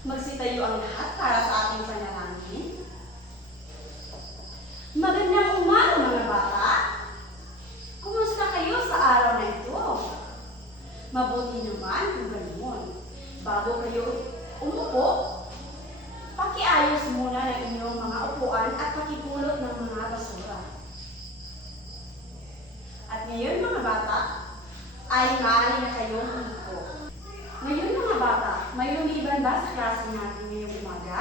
Magsitayo ang lahat para sa ating panalangin. Magandang umaga mga bata! Kumusta kayo sa araw na ito? Mabuti naman kung ganoon. Bago kayo umupo, pakiayos muna ng inyong mga upuan at pakipulot ng mga basura. At ngayon mga bata, ay maaari na kayong umupo. Ngayon mga bata, may lumiban ba sa klase natin ngayong umaga?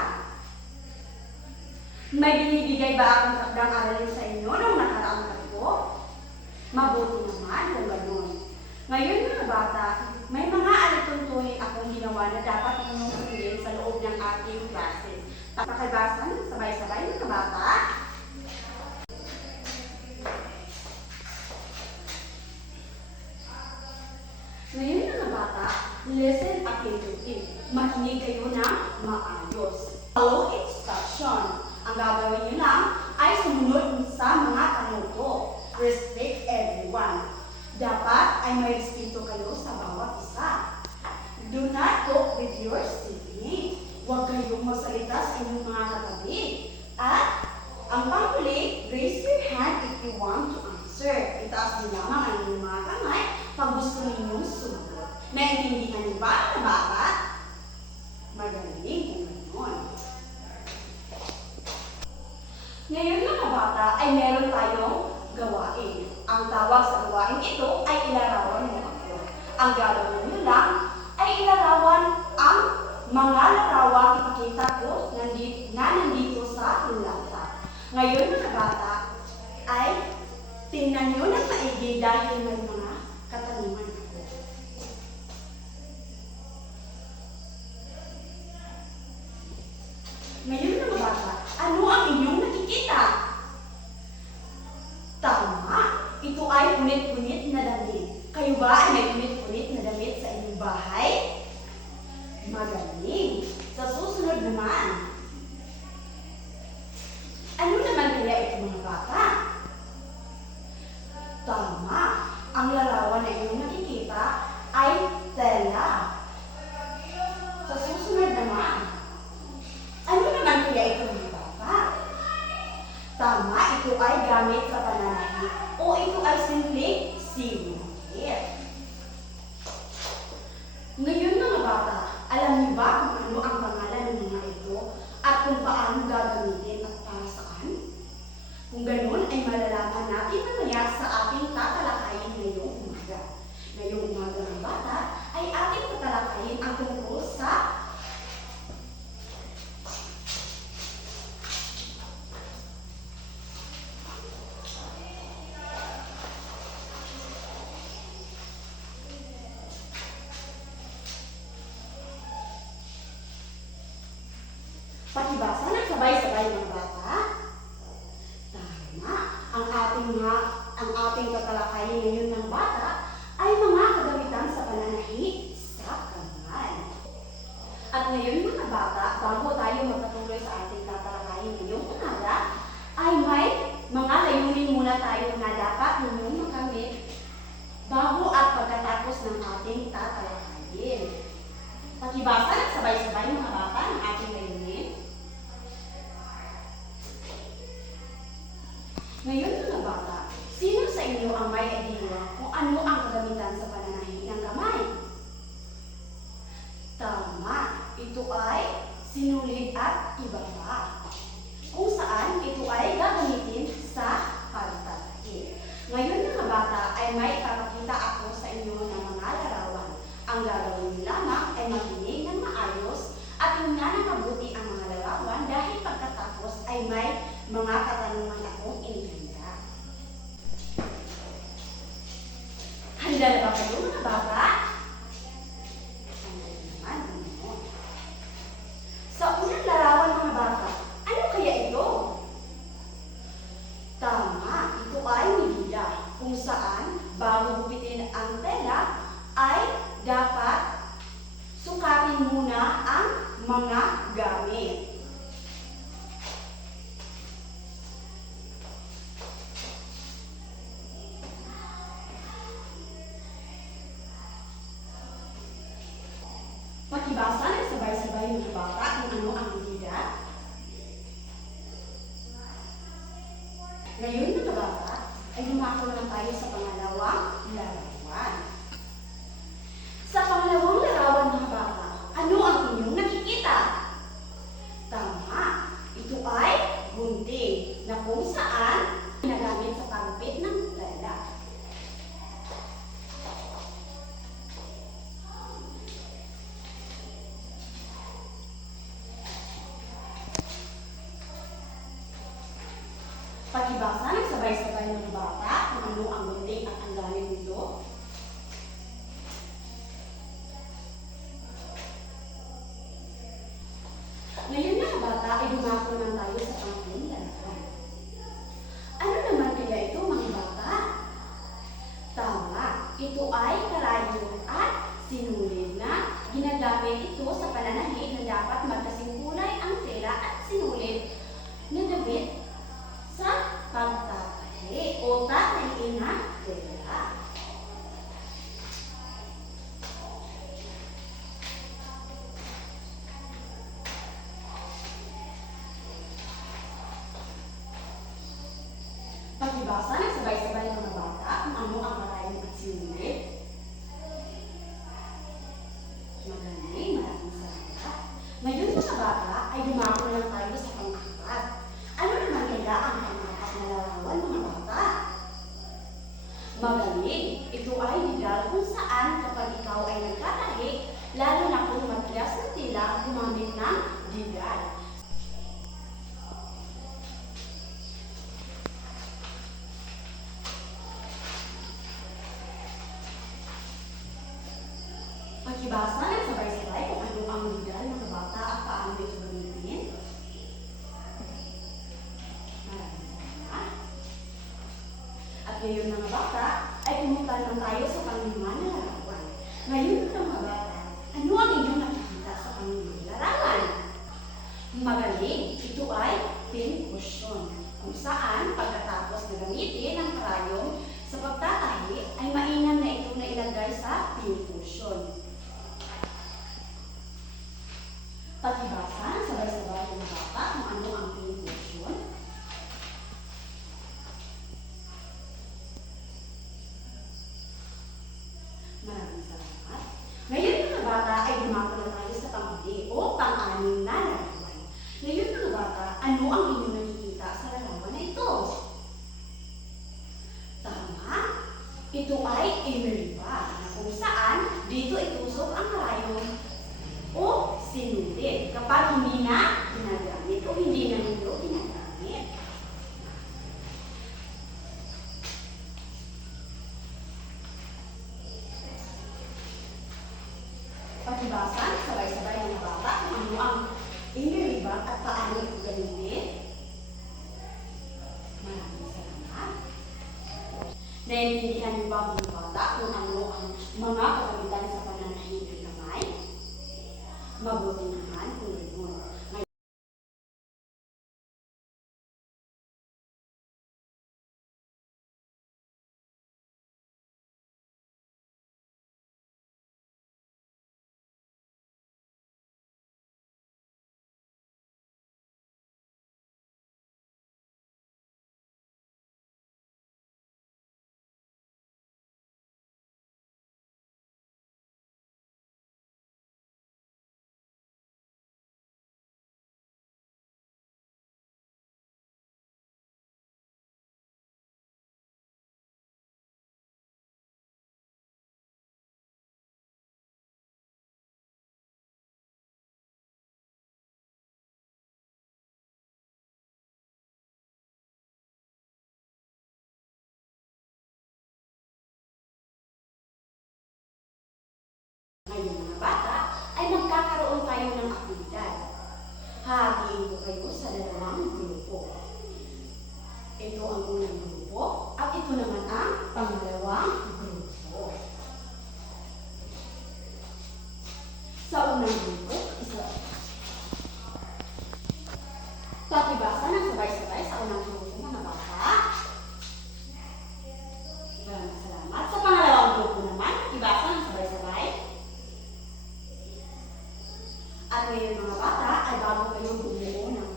May binibigay ba akong takdang aralin sa inyo nung nakaraang gabi? Mabuti naman kung ganoon. Ngayon mga bata, may mga alituntunin akong ginawa na dapat ninyong sundin sa loob ng ating klase. Pakibasa ng sabay-sabay mga bata. Ngayon mga bata, listen attentively. Makinig kayo ng maayos. Follow instruction. Ang gagawin nyo lang ay sumunod sa mga panuto. Respect everyone. Dapat ay may respeto kayo sa bawat isa. Do not talk with your sibling. Huwag kayong magsalita sa inyong mga katabi. At ang panghuli, raise your hand if you want to answer. Itaas niyo lamang ang inyong mga kamay pag gusto ninyong sumagot. Naintindihan niyo ba na bata? Magaling kung ganoon. Ngayon mga bata ay meron tayong gawain. Ang tawag sa gawain ito ay ilarawan mo ako. Ang gagawin nyo lang ay ilarawan ang mga larawang ipakita ko na nandito sa lata. Ngayon mga bata ay tingnan nyo ng maigi dahil may mga katanungan ako. Ngayon mga bata, ano ang inyong nakikita? Tama, ito ay punit-punit na damit. Kayo ba ay may punit-punit na damit sa inyong bahay? Magaling. Sa susunod naman, ano naman kaya ito mga bata? Tama, ang larawan na inyong nakikita ay tela. Sa susunod naman, ano naman kaya ito mga bata? Tama, ito ay gamit sa pananahi o ito ay simpleng sinulit. Ngayon mga bata, alam niyo ba kung ano ang pangalan ng mga ito at kung paano gagamitin at para saan? Kung ganoon ay malalaman natin mamaya sa ating tatalakayin ngayong umaga. Ngayong umaga ng bata ay ating tatalakayin ang tungkol sa pakibasa ng sabay-sabay mga bata. Tama, ang ating tatalakayin ngayon ng bata ay mga kagamitan sa pananahi sa kamay. At ngayon mga bata, bago tayo magpatuloy sa ating tatalakayin ngayong umaga, ay may mga layunin muna tayo na dapat ninyong makamit bago at pagkatapos ng ating tatalakayin. Pakibasa ng sabay-sabay mga bata ng ating layunin. Ngayon mga bata, sino sa inyo ang may idea kung ano ang kagamitan sa pananahi ng kamay? Tama, ito ay sinulid at iba pa. Kung saan ito ay gagamitin sa pagtatahi. Ngayon mga bata ay may ipapakita ako sa inyo ng mga larawan. Ang gagawin niyo lamang ay makinig ng maayos at tingnan ng mabuti ang mga larawan dahil pagkatapos ay may mga katanungan akong inihanda. Handa na ba kayo mga bata? Handa naman, ganoon. Sa unang larawan mga bata, ano kaya ito? Tama, ito ay media kung saan bago gupitin ang tela ay dapat sukatin muna ang mga gamit. Makibasa ng sabay-sabay mga bata. Pakibasa ng sabay-sabay ng bata kung ano ang gunting at ang gamit nito. Ngayon mga bata ay dumako naman tayo sa panghuling larawan. Ano naman kaya ito mga bata? Tama, ito ay karayom at sinulid na ginagamit ito sa pananahid na dapat magkasing kulay ang tela at sinulid na damit sa pagtatahi o tatahiin na tela. Pakibasa ng sabay-sabay ng mga bata kung ano ang karayom at sinulid. Magaling, maraming salamat. Ngayon mga bata ay dumako lang tayo sa pang-apat. Ano naman kaya ang pang-apat na larawan mga bata? Magaling, ito ay legal kung saan kapag ikaw ay nagtatahi, lalo na kung matigas na tila, gumamit ng legal. Pakibasa ng sabay-sabay kung ano ang legal mga bata at paano ito gamitin. Maraming salamat. At ngayon mga bata ay pumunta naman tayo sa panglima na larawan. Ngayon mga bata, ano ang inyong nakikita sa panglima na larawan? Magaling, ito ay pin cushion, kung saan pagkatapos na gamitin ang karayom sa pagtatahi ay mainam na ito na ilagay sa pin cushion. Pakibasa, sabay-sabay ng bata kung ano ang pin cushion. Maraming salamat. Ngayon mga bata ay dumako na tayo sa panghuli o pang-anim na larawan. Ngayon mga bata, ano ang inyong nakikita sa larawan na ito? Tama, ito ay imeriba na kung saan dito itusok ang karayom o sinulid kapag hindi na ginagamit o hindi na nito ginagamit. Pakibasan, sabay-sabay ng bata kung ano ang imeriba at paano ito gamitin. Maraming salamat. Naiintindihan niyo ba mga bata kung ano ang mga kagamitan sa pananahid ng kamay? Mabuti naman kung ganoon. Ngayon mga bata ay magkakaroon tayo ng aktibidad. Hahatiin ko kayo sa dalawang grupo. Ito ang unang grupo at ito naman ang pangalawang grupo. Sa unang grupo, pakibasa ng sabay-sabay sa unang grupo mga bata. Maraming salamat. Sa pangalawang grupo naman, pakibasa ng sabay-sabay. At ngayon mga bata, ay bago kayo bumuo ng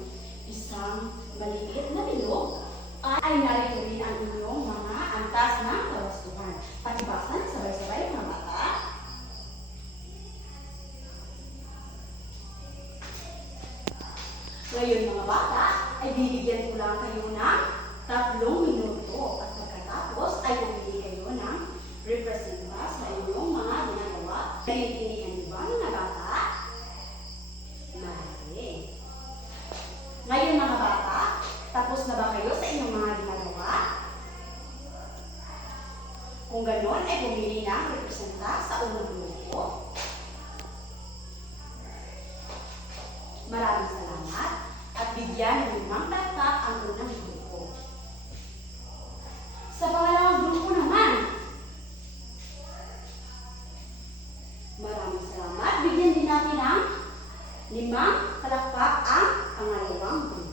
isang maliit na bilog, ay narito rin ang inyong mga antas ng kawastuhan. Pakibasa ng sabay-sabay mga bata. Ngayon mga bata, ay bibigyan ko lang kayo ng 3 minuto at pagkatapos ay pumili kayo ng representa sa inyong mga ginagawa. Naiintindihan niyo ba mga bata? Ngayon mga bata, tapos na ba kayo sa inyong mga ginagawa? Maraming salamat at bigyan ng 5 palakpak ang unang grupo. Sa pangalawang grupo naman, maraming salamat. Bigyan din natin ng 5 palakpak ang pangalawang grupo.